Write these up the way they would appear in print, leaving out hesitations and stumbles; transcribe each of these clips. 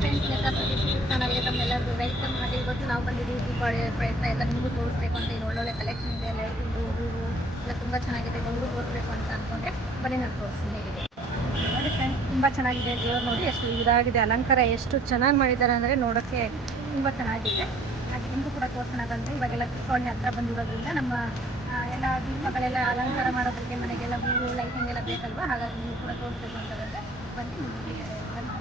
Friends ನೇತಾಪತಿ ಚಾನಲ್ಗೆ ತಮ್ಮೆಲ್ಲರಿಗೂ welcome. ಹಾಗೆ ಇವತ್ತು ನಾವು ಬಂದಿದ್ದೀವಿ ದೀಪಾವಳಿ ಪ್ರಯತ್ನ ಎಲ್ಲ ನಿಮಗೂ ತೋರಿಸ್ಬೇಕು ಅಂತ. ಇಲ್ಲಿ ಒಳ್ಳೊಳ್ಳೆ ಕಲೆಕ್ಷನ್ ಇದೆ, ಲೈಟಿಂಗು ಹೂವು ಎಲ್ಲ ತುಂಬ ಚೆನ್ನಾಗಿದೆ. ನಿಮಗೂ ತೋರಿಸ್ಬೇಕು ಅಂತ ಅಂದ್ಕೊಂಡೆ. ಬನ್ನಿ ನಾನು ತೋರಿಸ್ತೀನಿ ಹೇಗಿದೆ ನೋಡಿ ಫ್ರೆಂಡ್ಸ್. ತುಂಬ ಚೆನ್ನಾಗಿದೆ. ದೇವ್ರು ನೋಡಿ ಎಷ್ಟು ಇದಾಗಿದೆ, ಅಲಂಕಾರ ಎಷ್ಟು ಚೆನ್ನಾಗಿ ಮಾಡಿದ್ದಾರೆ ಅಂದರೆ ನೋಡೋಕ್ಕೆ ತುಂಬ ಚೆನ್ನಾಗಿದೆ. ಹಾಗೆ ನಿಮಗೂ ಕೂಡ ತೋರಿಸೋಣ ಬನ್ನಿ. ಇವಾಗೆಲ್ಲ ದೀಪಾವಳಿ ಹತ್ರ ಬಂದಿರೋದ್ರಿಂದ ನಮ್ಮ ಎಲ್ಲ ದೀಪಗಳೆಲ್ಲ ಅಲಂಕಾರ ಮಾಡೋದಕ್ಕೆ ಮನೆಗೆಲ್ಲ ಹೂವು ಲೈಟಿಂಗ್ ಎಲ್ಲ ಬೇಕಲ್ವಾ, ಹಾಗಾಗಿ ನೀವು ಕೂಡ ತೋರಿಸ್ಬೇಕು ಅಂತ ಬಂದರೆ ಬನ್ನಿ ನಿಮಗೆ ಬನ್ನಿ.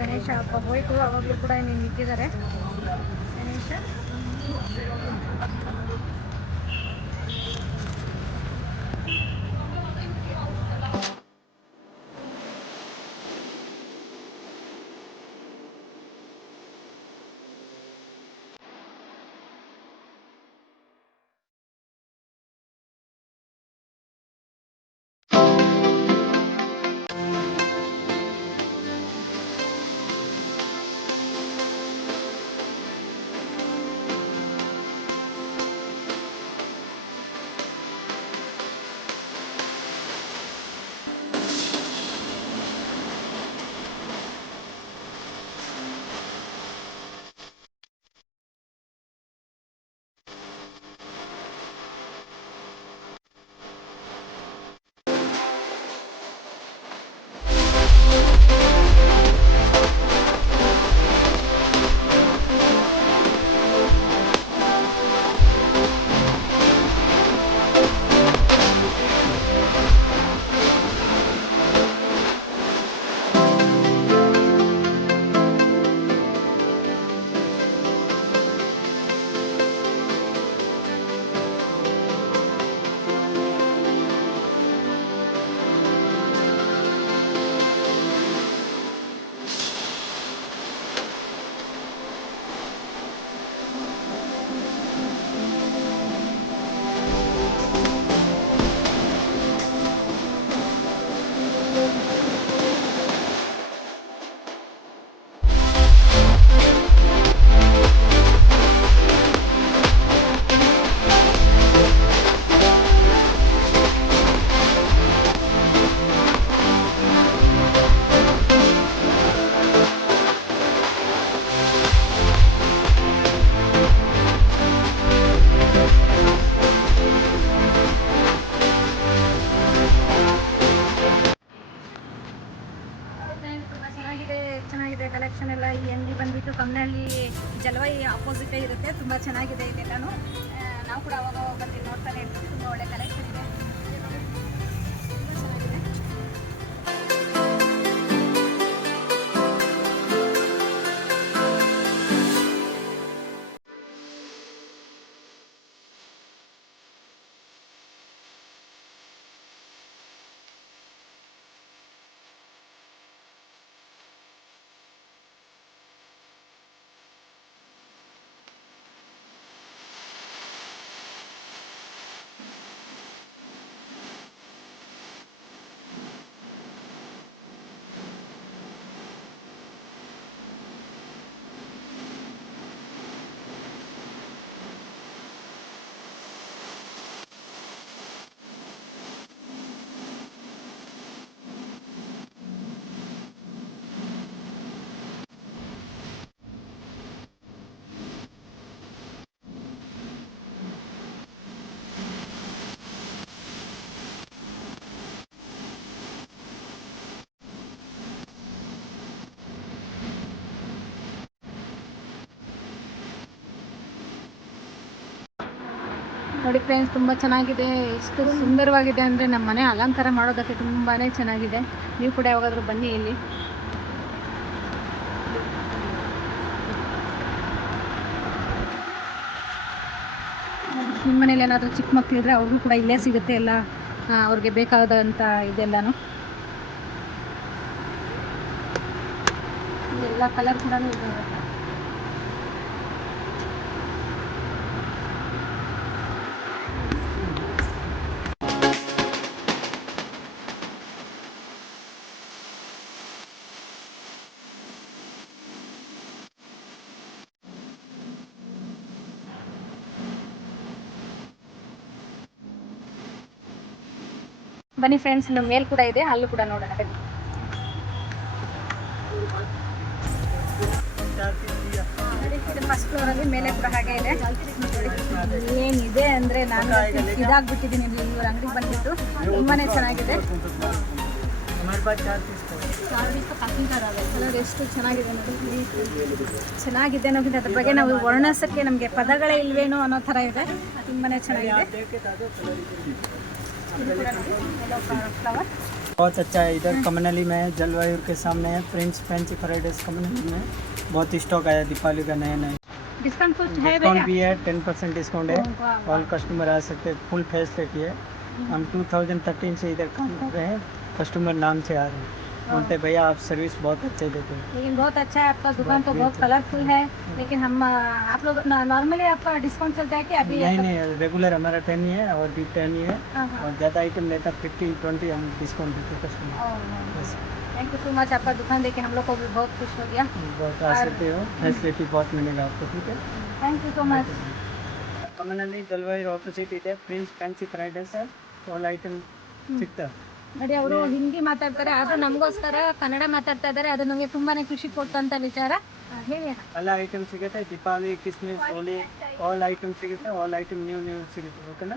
ಗಣೇಶ ಹಬ್ಬ ಹೋಯಿತು, ಅವಾಗಲೂ ಕೂಡ ನೀವು ಇಟ್ಟಿದ್ದಾರೆ ಗಣೇಶ. ತುಂಬ ಚೆನ್ನಾಗಿದೆ ಕಲೆಕ್ಷನ್ ಎಲ್ಲ. ಈ ಅಂಗಡಿ ಬಂದ್ಬಿಟ್ಟು ಕಮ್ಮನಹಳ್ಳಿ ಜಲವಾಯಿ ಅಪೋಸಿಟ್ ಇರುತ್ತೆ. ತುಂಬ ಚೆನ್ನಾಗಿದೆ ಇದೆಲ್ಲನೂ. ನಾವು ಕೂಡ ಅವಾಗ ಬಂದು ನೋಡ್ತಾನೆ ಇರ್ತೀವಿ. ತುಂಬ ಒಳ್ಳೆ ಕಲೆಕ್ಷನ್ ಇದೆ, ತುಂಬ ಚೆನ್ನಾಗಿದೆ. ನೋಡಿ ಫ್ರೆಂಡ್ಸ್, ತುಂಬ ಚೆನ್ನಾಗಿದೆ. ಎಷ್ಟು ಸುಂದರವಾಗಿದೆ ಅಂದರೆ ನಮ್ಮ ಮನೆ ಅಲಂಕಾರ ಮಾಡೋದಕ್ಕೆ ತುಂಬಾ ಚೆನ್ನಾಗಿದೆ. ನೀವು ಕೂಡ ಯಾವಾಗಾದರೂ ಬನ್ನಿ ಇಲ್ಲಿ. ನಿಮ್ಮ ಮನೇಲಿ ಏನಾದರೂ ಚಿಕ್ಕ ಮಕ್ಕಳಿದ್ರೆ ಅವ್ರಿಗೂ ಕೂಡ ಇಲ್ಲೇ ಸಿಗುತ್ತೆ ಎಲ್ಲ, ಅವ್ರಿಗೆ ಬೇಕಾದಂಥ ಇದೆಲ್ಲನೂ. ಎಲ್ಲ ಕಲರ್ ಕೂಡ ಇದೆ. ಬನ್ನಿ ಫ್ರೆಂಡ್ಸ್, ನಮ್ಮ ಮೇಲ್ ಕೂಡ ಇದೆ, ಅಲ್ಲೂ ಕೂಡ ನೋಡೋಣ. ಫಸ್ಟ್ ಫ್ಲೋರಲ್ಲಿ ಮೇಲೆ ಕೂಡ ಹಾಗೆ ಇದೆ. ಏನಿದೆ ಅಂದರೆ ನಾನು ಇದಾಗ್ಬಿಟ್ಟಿದ್ದೀನಿ ಇವ್ರ ಅಂಗಡಿಗೆ ಬಂದ್ಬಿಟ್ಟು. ತುಂಬಾ ಚೆನ್ನಾಗಿದೆ. ಕಲರ್ ಎಷ್ಟು ಚೆನ್ನಾಗಿದೆ ನೋಡಿ, ಚೆನ್ನಾಗಿದೆ ನೋಡಿ. ಅದ್ರ ಬಗ್ಗೆ ನಾವು ವರ್ಣಿಸೋಕ್ಕೆ ನಮಗೆ ಪದಗಳೇ ಇಲ್ವೇನೋ ಅನ್ನೋ ಥರ ಇದೆ. ತುಂಬಾ ಚೆನ್ನಾಗಿದೆ. बहुत अच्छा है. इधर कमनली में जलवायु के सामने है. प्रिंस फैंसी फ्राइडेज कमनली में बहुत स्टॉक आया दीपावली का नया नया. डिस्काउंट भी है. 10% डिस्काउंट है. ऑल कस्टमर आ सकते हैं. फुल फैसिलिटी है. हम 2013 से इधर काम कर रहे हैं. कस्टमर नाम से आ रहे हैं. बोलते भैया आप सर्विस बहुत अच्छे देते हैं. लेकिन बहुत अच्छा है आपका दुकान, तो बहुत कलरफुल है. लेकिन हम आप लोग नॉर्मली आपका डिस्काउंट चलता है कि अभी? नहीं, रेगुलर हमारा 10 ही है और भी 10 ही है. और ज़्यादा आइटम लेता 50-20 हम डिस्काउंट देते हैं customer. Thank you so much. आपका दुकान देखे हम लोग को भी बहुत खुश हो गया. बहुत आ सकते हो. फैसिलिटी बहुत मिलेगा आपको. ठीक है, थैंक यू सो मच. ಕಮನಲ್ಲಿ ಜಲವಾಯು ಆಪೋಸಿಟ್ ಇದೆ. Prince Fancy Fridays all item ಸಿಗ್ತವೆ. ನೋಡಿ, ಅವರು ಹಿಂದಿ ಮಾತಾಡ್ತಾರೆ, ಆದರೂ ನಮಗೋಸ್ಕರ ಕನ್ನಡ ಮಾತಾಡ್ತಾ ಇದ್ದಾರೆ. ಅದು ನಮಗೆ ತುಂಬಾ ಖುಷಿ ಕೊಟ್ಟಂಥ ವಿಚಾರ. ಹೇಳಿ. ಎಲ್ಲ ಐಟಮ್ ಸಿಗುತ್ತೆ. ದೀಪಾವಳಿ, ಕ್ರಿಸ್ಮಸ್, ಹೋಲಿ ಆಲ್ ಐಟಮ್ ಸಿಗುತ್ತೆ. ಆಲ್ ಐಟಮ್ ನ್ಯೂ ಸಿಗುತ್ತೆ. ಓಕೆನಾ?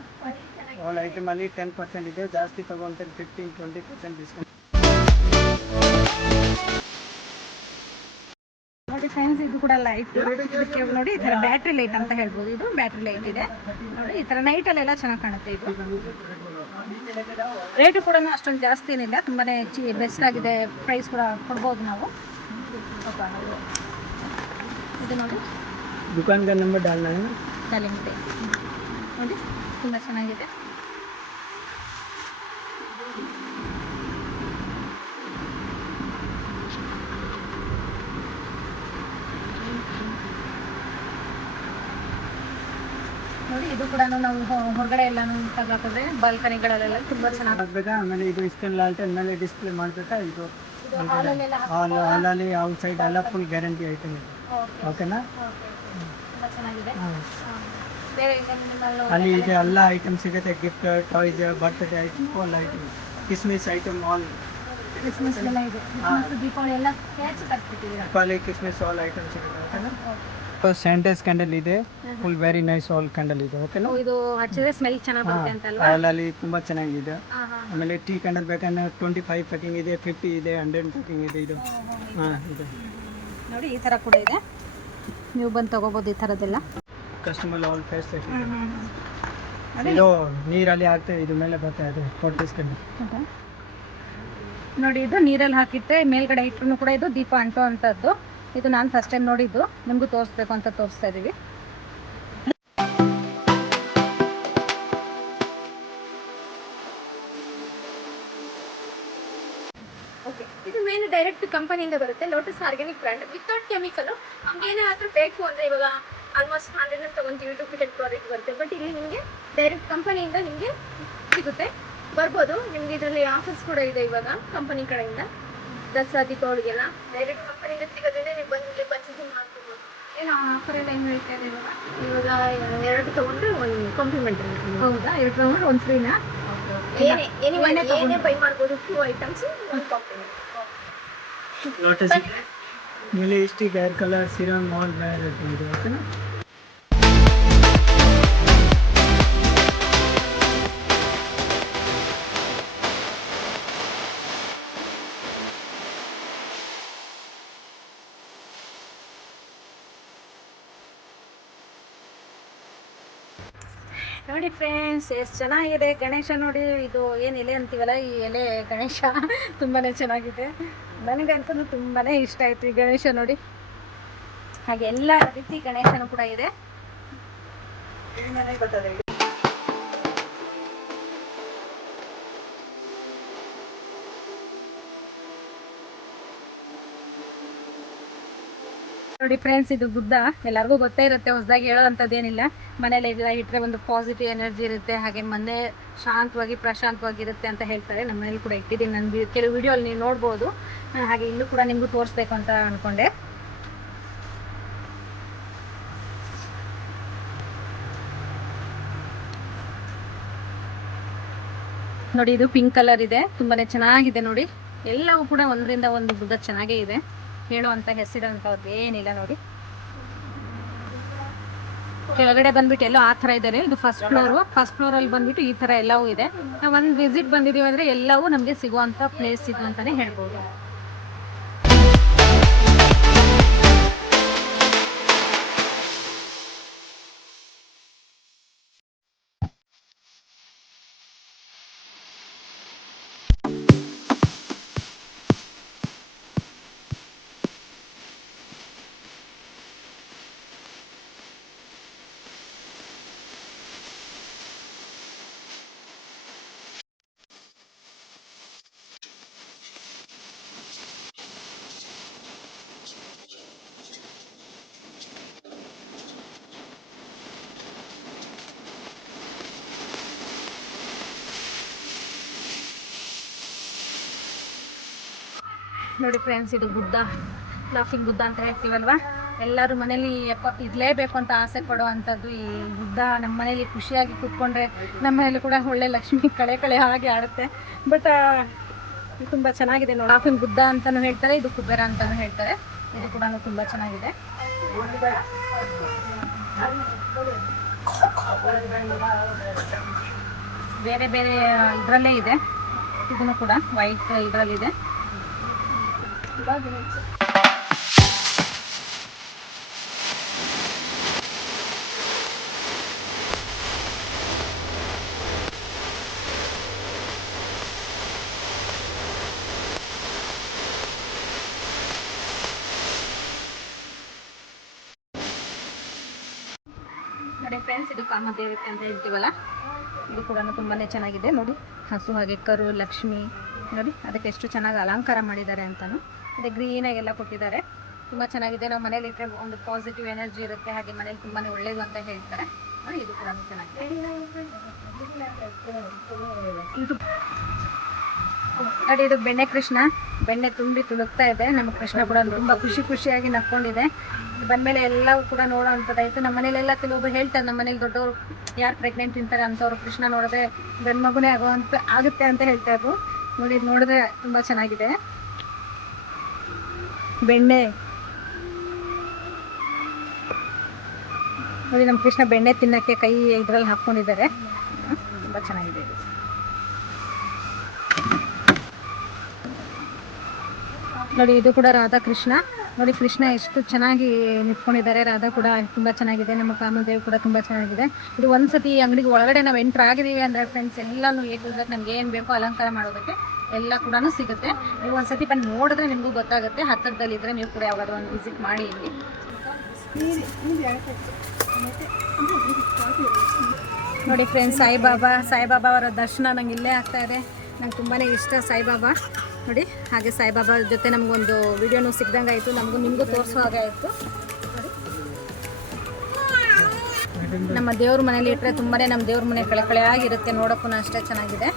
ಆಲ್ ಐಟಮಲ್ಲಿ 10% ಇದೆ. ಜಾಸ್ತಿ ತಗೊಂತಾರೆ 15-20% ಡಿಸ್ಕೌಂಟ್. ನೋಡಿ ಫ್ರೆಂಡ್ಸ್, ಇದು ಕೂಡ ಲೈಟ್. ಇದಕ್ಕೆ ನೋಡಿ, ಈ ಥರ ಬ್ಯಾಟ್ರಿ ಲೈಟ್ ಅಂತ ಹೇಳ್ಬೋದು. ಇದು ಬ್ಯಾಟ್ರಿ ಲೈಟ್ ಇದೆ ನೋಡಿ. ಈ ಥರ ನೈಟಲ್ಲೆಲ್ಲ ಚೆನ್ನಾಗಿ ಕಾಣುತ್ತೆ. ಇದು ರೇಟು ಕೂಡ ಅಷ್ಟೊಂದು ಜಾಸ್ತಿ ಏನಿಲ್ಲ, ತುಂಬಾ ಬೆಸ್ಟ್ ಆಗಿದೆ. ಪ್ರೈಸ್ ಕೂಡ ಕೊಡ್ಬೋದು ನಾವು. ಇದು ನೋಡಿ, ದುಕಾನ್ಗೆ ನಂಬರ್ ಡಾಲಿಂಗ್ ನೋಡಿ, ತುಂಬ ಚೆನ್ನಾಗಿದೆ. ನೋಡಿ, ಇದು ಕೂಡ ನಾವು ಹೊರಗಡೆ ಎಲ್ಲಾನು ತಗೋದ್ರೆ ಬಾಲ್ಕನಿಗಳಲ್ಲೆಲ್ಲ ತುಂಬಾ ಚೆನ್ನಾಗಿ. ಆಮೇಲೆ ಇದು ಸ್ಕ್ರೀನ್ ಲಾಲ್ಟನ್ ಮೇಲೆ ಡಿಸ್ಪ್ಲೇ ಮಾಡಬೇಕಾ? ಇದು ಹಾಲಲ್ಲಿ ಔಟ್ ಸೈಡ್ ಎಲ್ಲ ಫುಲ್ ಗ್ಯಾರಂಟಿ ಐಟಮ್ ಇದೆ. ಓಕೆನಾ? ತುಂಬಾ ಚೆನ್ನಾಗಿದೆ. ಅಲ್ಲಿ ಇದೆ ಎಲ್ಲ ಐಟಮ್ ಸಿಗುತ್ತೆ. Gift, toys, birthday item, all item. ಕಿಸ್ಮಿಸ್ ಐಟಮ್ ಆಲ್. ಕ್ರಿಸ್ಮಸ್ ಎಲ್ಲ ಇದೆ. ದೀಪಾವಳಿ ಎಲ್ಲ ದೀಪಾವಳಿ, ಕಿಸ್ಮಿಸ್ ಆಲ್ ಐಟಮ್ ಸಿಗುತ್ತೆ. ಓಕೆನಾ? ಸ್ಯಾಂಟಸ್ ಕ್ಯಾಂಡಲ್ ಇದೆ. Full very nice all candle ಇದೆ. ಓಕೆನಾ? ಇದು ಹಚ್ಚಿದ್ರೆ ಸ್ಮೆಲ್ ಚೆನ್ನಾಗಿ ಬರುತ್ತೆ ಅಂತ ಅಲ್ವಾ? ಹಾಲಲ್ಲಿ ತುಂಬ ಚೆನ್ನಾಗಿದೆ. ಆಮೇಲೆ ಟೀ ಕ್ಯಾಂಡಲ್ ಬೇಕಂದ್ರೆ 25 ಪ್ಯಾಕಿಂಗ್ ಇದೆ, 50 ಇದೆ, 100 ಪ್ಯಾಕಿಂಗ್ ಇದೆ. ಇದು ಇದೆ ನೋಡಿ, ಈ ಥರ ಕೂಡ ಇದೆ. ನೀವು ಬಂದು ತಗೋಬೋದು ಈ ಥರದ್ದೆಲ್ಲ. Customer all facility. ಇದು ನೀರಲ್ಲಿ ಹಾಕ್ತೇವೆ, ಇದು ಮೇಲೆ ಬರ್ತಾ ಇದೆ 40 ಸೆಕೆಂಡ್. ನೋಡಿ, ಇದು ನೀರಲ್ಲಿ ಹಾಕಿಟ್ಟರೆ ಮೇಲ್ಗಡೆ ಇಟ್ಟರು ಕೂಡ ಇದು ದೀಪ ಅಂಟೋ ಅಂಥದ್ದು. ಇದು ನಾನು ಫಸ್ಟ್ ಟೈಮ್ ನೋಡಿದ್ದು, ನಿಮಗೂ ತೋರಿಸ್ಬೇಕು ಅಂತ ತೋರಿಸ್ತಾ ಇದ್ದೀವಿ. ಓಕೆ, ಇದು ಮೇನ್ ಡೈರೆಕ್ಟ್ ಕಂಪನಿಯಿಂದ ಬರುತ್ತೆ. Lotus organic brand, without chemical. ನಮ್ಗೇನಾದರೂ ಬೇಕು ಅಂದರೆ ಇವಾಗ ಆಲ್ಮೋಸ್ಟ್ ಆನ್ಲೈನಲ್ಲಿ ತೊಗೊತೀವಿ, ಡೂಪ್ಲಿಕೇಟ್ ಪ್ರಾಡಕ್ಟ್ ಬರುತ್ತೆ. ಬಟ್ ಇಲ್ಲಿ ನಿಮಗೆ ಡೈರೆಕ್ಟ್ ಕಂಪನಿಯಿಂದ ನಿಮಗೆ ಸಿಗುತ್ತೆ, ಬರ್ಬೋದು. ನಿಮ್ಗೆ ಇದರಲ್ಲಿ ಆಫರ್ಸ್ ಕೂಡ ಇದೆ ಇವಾಗ ಕಂಪನಿ ಕಡೆಯಿಂದ. ದಸರಾ, ದೀಪಾವಳಿಗೆಲ್ಲ ಡೈರೆಕ್ಟ್ ಕಂಪನಿಯಿಂದ ಸಿಗೋದ್ರಿಂದ ನೀವು ಬಂದು ಪರ್ಚೇಸಿಂಗ್ ಮಾಡ್ಕೋಬೋದು. ಏನು ಆಫರ್ ಎಲ್ಲ ಏನು ಹೇಳ್ತಾ ಇದೆ ಇವಾಗ? 2 ತೊಗೊಂಡ್ರೆ 1 ಕಾಂಪ್ಲಿಮೆಂಟ್. ಹೌದಾ? 2 ತೊಗೊಂಡ್ರೆ 1 ಫ್ರೀನಾ? ಏನೇ ಬೈ ಮಾಡ್ಬೋದು. 2 ಐಟಮ್ಸ್ 1 ಕಾಂಪ್ಲಿಮೆಂಟ್. ಲೋಟಸ್ ಮೇಲೆ stick, hair colour, serum all ಬೇರೆ ಇದೆ. ಓಕೆನಾ? ನೋಡಿ ಫ್ರೆಂಡ್ಸ್ ಎಷ್ಟು ಚೆನ್ನಾಗಿದೆ ಗಣೇಶ. ನೋಡಿ ಇದು ಏನು ಎಲೆ ಅಂತೀವಲ್ಲ, ಈ ಎಲೆ ಗಣೇಶ ತುಂಬಾ ಚೆನ್ನಾಗಿದೆ. ನನಗಂತೂ ತುಂಬಾ ಇಷ್ಟ ಆಯಿತು ಈ ಗಣೇಶ ನೋಡಿ. ಹಾಗೆ ಎಲ್ಲ ರೀತಿ ಗಣೇಶನೂ ಕೂಡ ಇದೆ. ನೋಡಿ ಫ್ರೆಂಡ್ಸ್, ಇದು ಬುದ್ಧ ಎಲ್ಲರಿಗೂ ಗೊತ್ತೇ ಇರುತ್ತೆ, ಹೊಸದಾಗಿ ಹೇಳೋವಂಥದ್ದೇನಿಲ್ಲ. ಮನೇಲಿ ಇಟ್ಟರೆ ಒಂದು ಪಾಸಿಟಿವ್ ಎನರ್ಜಿ ಇರುತ್ತೆ, ಹಾಗೆ ಮನೆ ಶಾಂತವಾಗಿ ಪ್ರಶಾಂತವಾಗಿರುತ್ತೆ ಅಂತ ಹೇಳ್ತಾರೆ. ನಮ್ಮ ಮನೇಲಿ ಕೂಡ ಇಟ್ಟಿದ್ದೀನಿ, ನಾನು ಕೆಲವು ವಿಡಿಯೋ ಅಲ್ಲಿ ನೀವು ನೋಡ್ಬೋದು. ಹಾಗೆ ಇಲ್ಲೂ ಕೂಡ ನಿಮಗೂ ತೋರಿಸ್ಬೇಕು ಅಂತ ಅಂದ್ಕೊಂಡೆ. ನೋಡಿ ಇದು ಪಿಂಕ್ ಕಲರ್ ಇದೆ, ತುಂಬಾನೇ ಚೆನ್ನಾಗಿದೆ ನೋಡಿ. ಎಲ್ಲವೂ ಕೂಡ ಒಂದರಿಂದ ಒಂದು ಬುದ್ಧ ಚೆನ್ನಾಗೇ ಇದೆ, ಹೇಳುವಂಥ ಹೆಸರಂಥದ್ದು ಏನಿಲ್ಲ ನೋಡಿ. ಕೆಳಗಡೆ ಬಂದ್ಬಿಟ್ಟು ಎಲ್ಲೋ ಆ ಥರ ಇದ್ದಾರೆ. ಇದು ಫಸ್ಟ್ ಫ್ಲೋರಲ್ಲಿ ಬಂದ್ಬಿಟ್ಟು ಈ ಥರ ಎಲ್ಲವೂ ಇದೆ. ನಾವು ಒಂದು ವಿಸಿಟ್ ಬಂದಿದ್ದೀವಿ ಅಂದರೆ ಎಲ್ಲವೂ ನಮಗೆ ಸಿಗುವಂಥ ಪ್ಲೇಸ್ ಇದು ಅಂತಲೇ ಹೇಳ್ಬೋದು. ನೋಡಿ ಫ್ರೆಂಡ್ಸ್, ಇದು ಬುದ್ಧ, ಲಾಫಿಂಗ್ ಬುದ್ಧ ಅಂತ ಹೇಳ್ತೀವಲ್ವಾ. ಎಲ್ಲರೂ ಮನೇಲಿ ಇರಲೇಬೇಕು ಅಂತ ಆಸೆ ಪಡುವಂಥದ್ದು ಈ ಬುದ್ಧ. ನಮ್ಮ ಮನೇಲಿ ಖುಷಿಯಾಗಿ ಕೂತ್ಕೊಂಡ್ರೆ ನಮ್ಮ ಮನೇಲಿ ಕೂಡ ಒಳ್ಳೆ ಲಕ್ಷ್ಮಿ ಕಳೆ ಹಾಗೆ ಆಡುತ್ತೆ. ಬಟ್ ತುಂಬ ಚೆನ್ನಾಗಿದೆ ನೋಡಿ. ಲಾಫಿಂಗ್ ಬುದ್ಧ ಅಂತಲೂ ಹೇಳ್ತಾರೆ, ಇದು ಕುಬೇರ ಅಂತಲೂ ಹೇಳ್ತಾರೆ. ಇದು ಕೂಡ ತುಂಬ ಚೆನ್ನಾಗಿದೆ. ಬೇರೆ ಬೇರೆ ಇದರಲ್ಲೇ ಇದೆ, ಇದನ್ನು ಕೂಡ ವೈಟ್ ಇದರಲ್ಲಿದೆ. ನೋಡಿ ಫ್ರೆಂಡ್ಸ್, ಇದು ಕಾಮದೇವತೆ ಅಂತ ಹೇಳ್ತೀವಲ್ಲ, ಇದು ಕೂಡ ತುಂಬಾ ಚೆನ್ನಾಗಿದೆ ನೋಡಿ. ಹಸು ಹಾಗೆ ಕರು, ಲಕ್ಷ್ಮಿ ನೋಡಿ, ಅದಕ್ಕೆ ಎಷ್ಟು ಚೆನ್ನಾಗಿ ಅಲಂಕಾರ ಮಾಡಿದ್ದಾರೆ ಅಂತಾನು. ಅದೇ ಗ್ರೀನಾಗೆಲ್ಲ ಕೊಟ್ಟಿದ್ದಾರೆ, ತುಂಬ ಚೆನ್ನಾಗಿದೆ. ನಾವು ಮನೇಲಿ ಇಟ್ಟರೆ ಒಂದು ಪಾಸಿಟಿವ್ ಎನರ್ಜಿ ಇರುತ್ತೆ, ಹಾಗೆ ಮನೇಲಿ ತುಂಬಾ ಒಳ್ಳೇದು ಅಂತ ಹೇಳ್ತಾರೆ ನೋಡಿ. ಇದು ಕೂಡ ಚೆನ್ನಾಗಿದೆ. ನೋಡಿ ಇದು ಬೆಣ್ಣೆ ಕೃಷ್ಣ, ಬೆಣ್ಣೆ ತುಂಬಿ ತುಳುಕ್ತಾ ಇದೆ. ನಮ್ಮ ಕೃಷ್ಣ ಕೂಡ ತುಂಬ ಖುಷಿಯಾಗಿ ನಕ್ಕೊಂಡಿದೆ. ಬಂದಮೇಲೆ ಎಲ್ಲವೂ ಕೂಡ ನೋಡೋ ಅಂಥದ್ದಾಯಿತು. ನಮ್ಮ ಮನೇಲೆಲ್ಲ ಕೆಲವೊಬ್ರು ಹೇಳ್ತಾರೆ, ನಮ್ಮ ಮನೇಲಿ ದೊಡ್ಡವರು ಯಾರು ಪ್ರೆಗ್ನೆಂಟ್ ಇರ್ತಾರೆ ಅಂಥವ್ರು ಕೃಷ್ಣ ನೋಡಿದ್ರೆ ಗಂಡು ಮಗುನೇ ಆಗುತ್ತೆ ಅಂತ ಹೇಳ್ತಾ ಇದ್ರು ನೋಡಿ. ಇದು ನೋಡಿದ್ರೆ ತುಂಬ ಚೆನ್ನಾಗಿದೆ. ಬೆಣ್ಣೆ ನೋಡಿ, ನಮ್ಮ ಕೃಷ್ಣ ಬೆಣ್ಣೆ ತಿನ್ನೋಕ್ಕೆ ಕೈ ಇದರಲ್ಲಿ ಹಾಕ್ಕೊಂಡಿದ್ದಾರೆ, ತುಂಬ ಚೆನ್ನಾಗಿದೆ ಇದು. ನೋಡಿ ಇದು ಕೂಡ ರಾಧಾ ಕೃಷ್ಣ ನೋಡಿ. ಕೃಷ್ಣ ಎಷ್ಟು ಚೆನ್ನಾಗಿ ನಿಂತ್ಕೊಂಡಿದ್ದಾರೆ, ರಾಧಾ ಕೂಡ ತುಂಬ ಚೆನ್ನಾಗಿದೆ. ನಮ್ಮ ಕಾಮದೇವಿ ಕೂಡ ತುಂಬ ಚೆನ್ನಾಗಿದೆ. ಇದು ಒಂದ್ಸತಿ ಅಂಗಡಿಗೆ ಒಳಗಡೆ ನಾವು ಎಂಟ್ರ್ ಆಗಿದ್ದೀವಿ ಅಂದರೆ ಫ್ರೆಂಡ್ಸ್, ಎಲ್ಲನೂ ನಮ್ಗೆ ಏನು ಬೇಕೋ ಅಲಂಕಾರ ಮಾಡೋದಕ್ಕೆ ಎಲ್ಲ ಕೂಡ ಸಿಗುತ್ತೆ. ನೀವು ಒಂದ್ಸತಿ ಬಂದು ನೋಡಿದ್ರೆ ನಿಮಗೂ ಗೊತ್ತಾಗುತ್ತೆ. ಹತ್ತಿರದಲ್ಲಿದ್ದರೆ ನೀವು ಕೂಡ ಯಾವಾಗಾದ್ರೂ ಒಂದು ವಿಸಿಟ್ ಮಾಡಿ ಇಲ್ಲಿ. ನೋಡಿ ಫ್ರೆಂಡ್ಸ್, ಸಾಯಿಬಾಬಾ ಅವರ ದರ್ಶನ ನಂಗೆ ಇಲ್ಲೇ ಆಗ್ತಾ ಇದೆ. ನಂಗೆ ತುಂಬಾ ಇಷ್ಟ ಸಾಯಿಬಾಬಾ ನೋಡಿ. ಹಾಗೆ ಸಾಯಿಬಾಬಾ ಜೊತೆ ನಮಗೊಂದು ವಿಡಿಯೋನು ಸಿಗ್ದಂಗೆ ಆಯಿತು, ನಮಗೂ ನಿಮಗೂ ತೋರಿಸೋ ಹಾಗೆ ಆಯಿತು ನೋಡಿ. ನಮ್ಮ ದೇವ್ರ ಮನೇಲಿ ಇಟ್ಟರೆ ತುಂಬಾ ನಮ್ಮ ದೇವ್ರ ಮನೆ ಕಳೆ ಆಗಿರುತ್ತೆ, ನೋಡೋಕ್ಕೂ ಅಷ್ಟೇ ಚೆನ್ನಾಗಿದೆ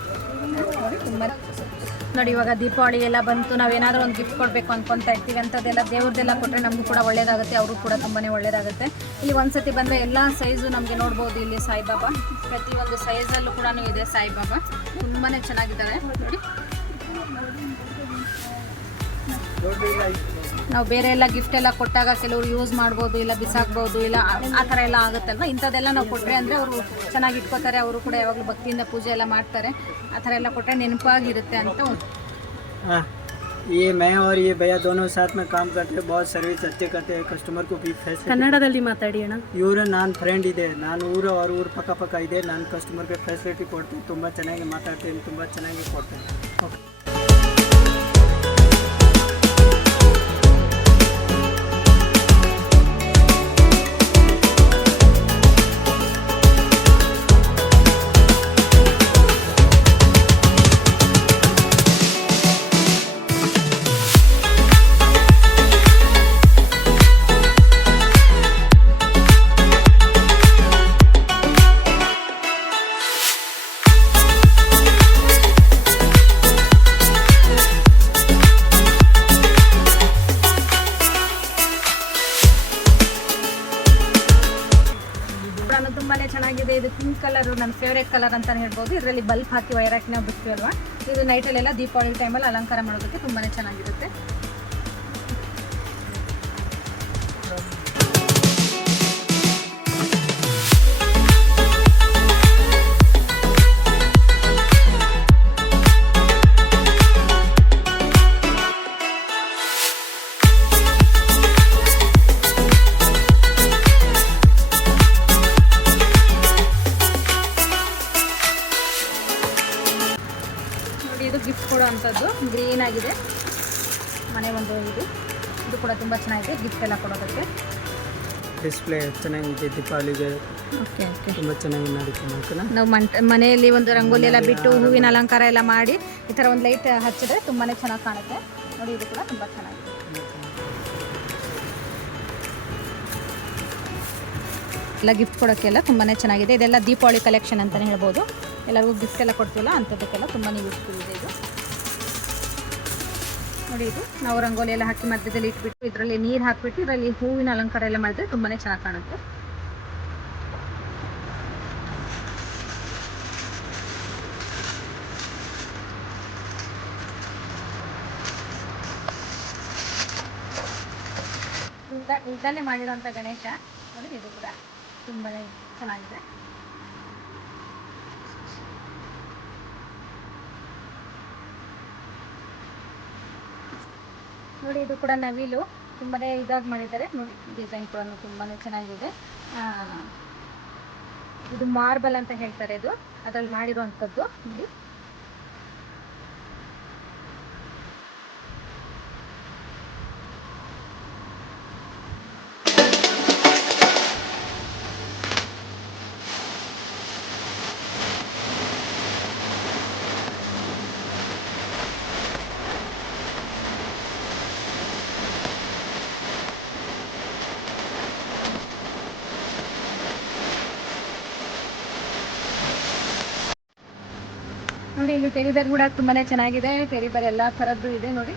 ನೋಡಿ. ತುಂಬ ನೋಡಿ, ಇವಾಗ ದೀಪಾವಳಿ ಎಲ್ಲ ಬಂತು, ನಾವೇನಾದರೂ ಒಂದು ಗಿಫ್ಟ್ ಕೊಡಬೇಕು ಅಂದ್ಕೊತಾ ಇರ್ತೀವಿ. ಅಂಥದ್ದೆಲ್ಲ ದೇವ್ರದ್ದೆಲ್ಲ ಕೊಟ್ಟರೆ ನಮಗೂ ಕೂಡ ಒಳ್ಳೇದಾಗುತ್ತೆ, ಅವ್ರಿಗೂ ಕೂಡ ತುಂಬಾ ಒಳ್ಳೇದಾಗುತ್ತೆ. ಇಲ್ಲಿ ಒಂದ್ಸತಿ ಬಂದರೆ ಎಲ್ಲ ಸೈಜು ನಮಗೆ ನೋಡ್ಬೋದು. ಇಲ್ಲಿ ಸಾಯಿಬಾಬಾ ಪ್ರತಿಯೊಂದು ಸೈಜಲ್ಲೂ ಕೂಡ ಇದೆ ಸಾಯಿಬಾಬಾ, ತುಂಬಾ ಚೆನ್ನಾಗಿದ್ದಾರೆ ನೋಡಿ. ನಾವು ಬೇರೆ ಎಲ್ಲ ಗಿಫ್ಟ್ ಎಲ್ಲ ಕೊಟ್ಟಾಗ ಕೆಲವರು ಯೂಸ್ ಮಾಡ್ಬೋದು, ಇಲ್ಲ ಬಿಸಾಕ್ಬೋದು, ಇಲ್ಲ ಆ ಥರ ಎಲ್ಲ ಆಗುತ್ತಲ್ವ. ಇಂಥದ್ದೆಲ್ಲ ನಾವು ಕೊಟ್ಟರೆ ಅಂದರೆ ಅವರು ಚೆನ್ನಾಗಿ ಇಟ್ಕೋತಾರೆ, ಅವರು ಕೂಡ ಯಾವಾಗಲೂ ಭಕ್ತಿಯಿಂದ ಪೂಜೆ ಎಲ್ಲ ಮಾಡ್ತಾರೆ. ಆ ಥರ ಎಲ್ಲ ಕೊಟ್ಟರೆ ನೆನಪಾಗಿರುತ್ತೆ ಅಂತ ये मैं और ये भैया दोनों साथ में काम करते हैं, बहुत सर्विस अच्छे करते हैं, कस्टमर को भी फैसिलिटी। ಕನ್ನಡದಲ್ಲಿ ಮಾತಾಡಿ ಅಣ್ಣ. ಇವರು ನಾನು ಫ್ರೆಂಡ್ ಇದೆ, ನಾನು ಊರು ಅವ್ರ ಊರು ಪಕ್ಕ ಇದೆ, ನಾನು ಕಸ್ಟಮರ್ಗೆ ಫೆಸಿಲಿಟಿ ಕೊಡ್ತೀನಿ, ತುಂಬ ಚೆನ್ನಾಗಿ ಮಾತಾಡ್ತೀನಿ, ತುಂಬ ಚೆನ್ನಾಗಿ ಕೊಡ್ತೀನಿ. ಓಕೆ. ಕೂಡ ತುಂಬಾನೇ ಚೆನ್ನಾಗಿದೆ. ಇದು ಪಿಂಕ್ ಕಲರ್ ನನ್ನ ಫೇವ್ರೇಟ್ ಕಲರ್ ಅಂತಾನೆ ಹೇಳ್ಬೋದು. ಇದರಲ್ಲಿ ಬಲ್ಬ್ ಹಾಕಿ ವೈರ್ ಹಾಕಿ ನಾವು ಬಿಡ್ತೀವಿ ಅಲ್ವಾ, ಇದು ನೈಟಲ್ಲೆಲ್ಲ ದೀಪಾವಳಿ ಟೈಮಲ್ಲಿ ಅಲಂಕಾರ ಮಾಡೋದಕ್ಕೆ ತುಂಬಾನೇ ಚೆನ್ನಾಗಿರುತ್ತೆ. ಇದು ಗಿಫ್ಟ್ ಕೊಡೋ ಅಂಥದ್ದು ಗ್ರೀನ್ ಆಗಿದೆ, ಮನೆ ಒಂದು ಇದು ಕೂಡ ತುಂಬ ಚೆನ್ನಾಗಿದೆ ಗಿಫ್ಟ್ ಎಲ್ಲ ಕೊಡೋದಕ್ಕೆ. ಡಿಸ್ಪ್ಲೇ ಚೆನ್ನಾಗಿದೆ, ದೀಪಾವಳಿಗೆ ಓಕೆ ಓಕೆ ತುಂಬ ಚೆನ್ನಾಗಿ ನಡೀತು. ನಾವು ಮನೆಯಲ್ಲಿ ಒಂದು ರಂಗೋಲಿ ಎಲ್ಲ ಬಿಟ್ಟು ಹೂವಿನ ಅಲಂಕಾರ ಎಲ್ಲ ಮಾಡಿ ಈ ಥರ ಒಂದು ಲೈಟ್ ಹಚ್ಚಿದ್ರೆ ತುಂಬಾ ಚೆನ್ನಾಗಿ ಕಾಣುತ್ತೆ ನೋಡಿ. ಇದು ಕೂಡ ತುಂಬ ಚೆನ್ನಾಗಿದೆ. ಎಲ್ಲ ಗಿಫ್ಟ್ ಕೊಡೋಕ್ಕೆಲ್ಲ ತುಂಬಾ ಚೆನ್ನಾಗಿದೆ. ಇದೆಲ್ಲ ದೀಪಾವಳಿ ಕಲೆಕ್ಷನ್ ಅಂತಲೇ ಹೇಳ್ಬೋದು. ಎಲ್ಲರಿಗೂ ಗಿಫ್ಟ್ ಎಲ್ಲ ಕೊಡ್ತೀವಲ್ಲ ಅಂಥದ್ದಕ್ಕೆಲ್ಲ ತುಂಬಾ ಯೂಸ್ಫುಲ್ ಇದೆ ಇದು ನೋಡಿ. ಇದು ನಾವು ರಂಗೋಲಿ ಎಲ್ಲ ಹಾಕಿ ಮಧ್ಯದಲ್ಲಿ ಇಟ್ಬಿಟ್ಟು ಇದರಲ್ಲಿ ನೀರು ಹಾಕಿಬಿಟ್ಟು ಇದರಲ್ಲಿ ಹೂವಿನ ಅಲಂಕಾರ ಎಲ್ಲ ಮಾಡಿದ್ರೆ ತುಂಬಾ ಚೆನ್ನಾಗಿ ಕಾಣುತ್ತೆ. ಇದನ್ನೇ ಮಾಡಿರೋಂಥ ಗಣೇಶ ನೋಡಿ, ಇದು ಕೂಡ ತುಂಬಾ ಚೆನ್ನಾಗಿದೆ. ನೋಡಿ ಇದು ಕೂಡ ನವಿಲು ತುಂಬಾ ಇದಾಗಿ ಮಾಡಿದ್ದಾರೆ ನೋಡಿ. ಡಿಸೈನ್ ಕೂಡ ತುಂಬಾ ಚೆನ್ನಾಗಿದೆ. ಇದು ಮಾರ್ಬಲ್ ಅಂತ ಹೇಳ್ತಾರೆ, ಇದು ಅದರಲ್ಲಿ ಮಾಡಿರುವಂಥದ್ದು ನೋಡಿ. ನೋಡಿ ಇಲ್ಲಿ ಟೆರಿಬೇರ್ ಕೂಡ ತುಂಬಾನೇ ಚೆನ್ನಾಗಿದೆ. ಟೆರಿಬೇರ್ ಎಲ್ಲ ಥರದ್ದು ಇದೆ ನೋಡಿ.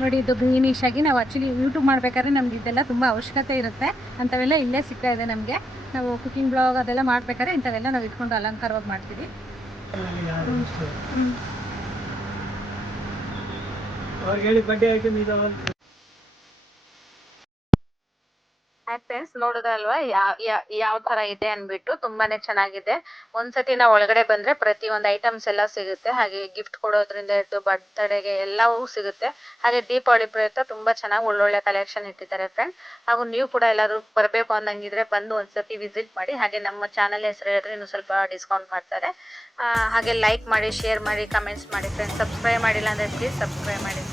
ನೋಡಿ ಇದು ಗ್ರೀನಿಶ್ ಆಗಿ ನಾವು ಆ್ಯಕ್ಚುಲಿ ಯೂಟ್ಯೂಬ್ ಮಾಡಬೇಕಾದ್ರೆ ನಮ್ಗೆ ಇದೆಲ್ಲ ತುಂಬ ಅವಶ್ಯಕತೆ ಇರುತ್ತೆ. ಅಂಥವೆಲ್ಲ ಇಲ್ಲೇ ಸಿಗ್ತಾ ಇದೆ ನಮಗೆ. ನಾವು ಕುಕಿಂಗ್ ಬ್ಲಾಗ್ ಅದೆಲ್ಲ ಮಾಡಬೇಕಾದ್ರೆ ಇಂಥವೆಲ್ಲ ನಾವು ಇಟ್ಕೊಂಡು ಅಲಂಕಾರವಾಗಿ ಮಾಡ್ತೀವಿ. ಫ್ರೆಂಡ್ಸ್ ನೋಡೋದಲ್ವಾ ಯಾವ ತರ ಇದೆ ಅನ್ಬಿಟ್ಟು ತುಂಬಾನೇ ಚೆನ್ನಾಗಿದೆ. ಒಂದ್ಸತಿ ನಾವು ಒಳಗಡೆ ಬಂದ್ರೆ ಪ್ರತಿ ಒಂದು ಐಟಮ್ಸ್ ಎಲ್ಲ ಸಿಗುತ್ತೆ. ಹಾಗೆ ಗಿಫ್ಟ್ ಕೊಡೋದ್ರಿಂದ ಹಿಡಿದು ಬರ್ತ್ಡೇಗೆ ಎಲ್ಲವೂ ಸಿಗುತ್ತೆ. ಹಾಗೆ ದೀಪಾವಳಿ ಪ್ರಯುಕ್ತ ತುಂಬಾ ಚೆನ್ನಾಗಿ ಒಳ್ಳೊಳ್ಳೆ ಕಲೆಕ್ಷನ್ ಇಟ್ಟಿದ್ದಾರೆ ಫ್ರೆಂಡ್. ಹಾಗೂ ನೀವು ಕೂಡ ಎಲ್ಲರೂ ಬರಬೇಕು ಅನ್ನಂಗಿದ್ರೆ ಬಂದು ಒಂದ್ಸತಿ ವಿಸಿಟ್ ಮಾಡಿ. ಹಾಗೆ ನಮ್ಮ ಚಾನಲ್ ಹೆಸರು ಹೇಳಿದ್ರೆ ಇನ್ನು ಸ್ವಲ್ಪ ಡಿಸ್ಕೌಂಟ್ ಮಾಡ್ತಾರೆ. ಹಾಗೆ ಲೈಕ್ ಮಾಡಿ, ಶೇರ್ ಮಾಡಿ, ಕಮೆಂಟ್ಸ್ ಮಾಡಿ ಫ್ರೆಂಡ್ಸ್. ಸಬ್ಸ್ಕ್ರೈಬ್ ಮಾಡಿಲ್ಲ ಅಂದರೆ ಪ್ಲೀಸ್ ಸಬ್ಸ್ಕ್ರೈಬ್ ಮಾಡಿ.